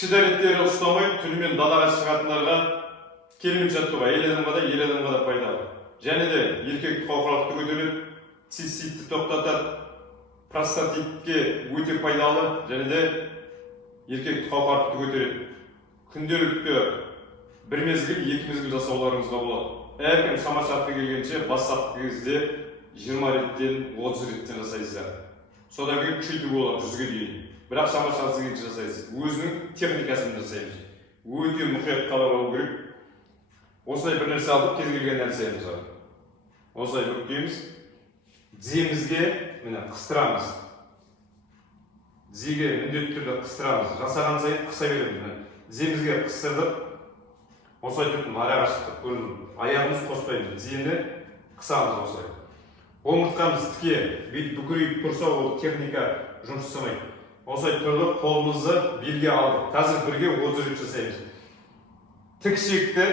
Кіші дәреттері ұстамай, түнімен далаға шығатындарға керемет жаттығу әйел адамға да пайдалы. Және де еркек қауқарлықты көтереді, циститті тоқтатады, простатитке өте пайдалы, және де еркек қауқарлықты көтереді. Күнделікті бір мезгіл, екі мезгіл жасауларыңызға болады. Әркім шама-шарқы келгенше бастапқы кезде 20 реттен 30 реттен жасайсыздар. Содан кейін күшейту болады 100-ге дейін. Бірақ шама-шарқы келгенше жасайсыз. Өзінің техникасын жасаймыз. Өте мұқият қарау керек. Осылай бір нәрсе алдық, кез келген нәрсеміз бар. Осылай бүктейміз. Тіземізге қыстырамыз. Тізеге міндетті түрде қыстырамыз. Жасаған сайын қыса береміз. Тіземізге қыстырдық. Осылай тұрдым, араға шықтық, көрдім. Аяғымыз қоспаймыз. Тізені қысамыз осылай. Омыртқамыз тіке, бет бүкірейіп тұрса, ол техника жұмыс жасамайды. Осылай тұрдық, қолымызды белге алдық. Қазір бірге 30 рет жасаймыз. Тікшекті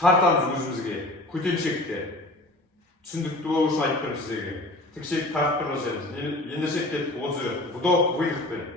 тартамыз өзімізге, көтеншекті. Түсіндікті болу үшін айтып тұрмын сіздерге. Тікшекті тартып жасаймыз. Ендіршек кетіп 30 рет. Вдох, выдохпен.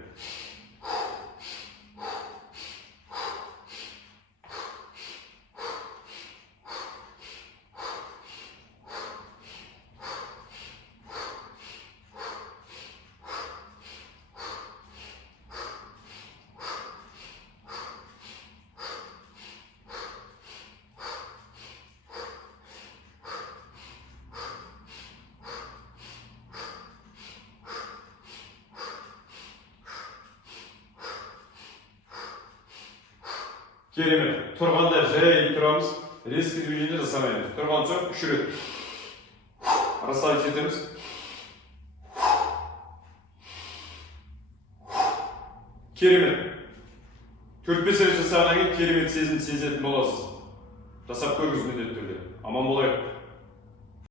Керемет. Тұрғанда жай тұрамыз, резкий движение жасамаймыз. Тұрған соң 3 рет. Расслабить етеміз. Керемет. 4-5 рет жасағаннан кейін керемет сезім сезетін боласыз. Жасап көріңіз міндетті түрде. Аман болайық.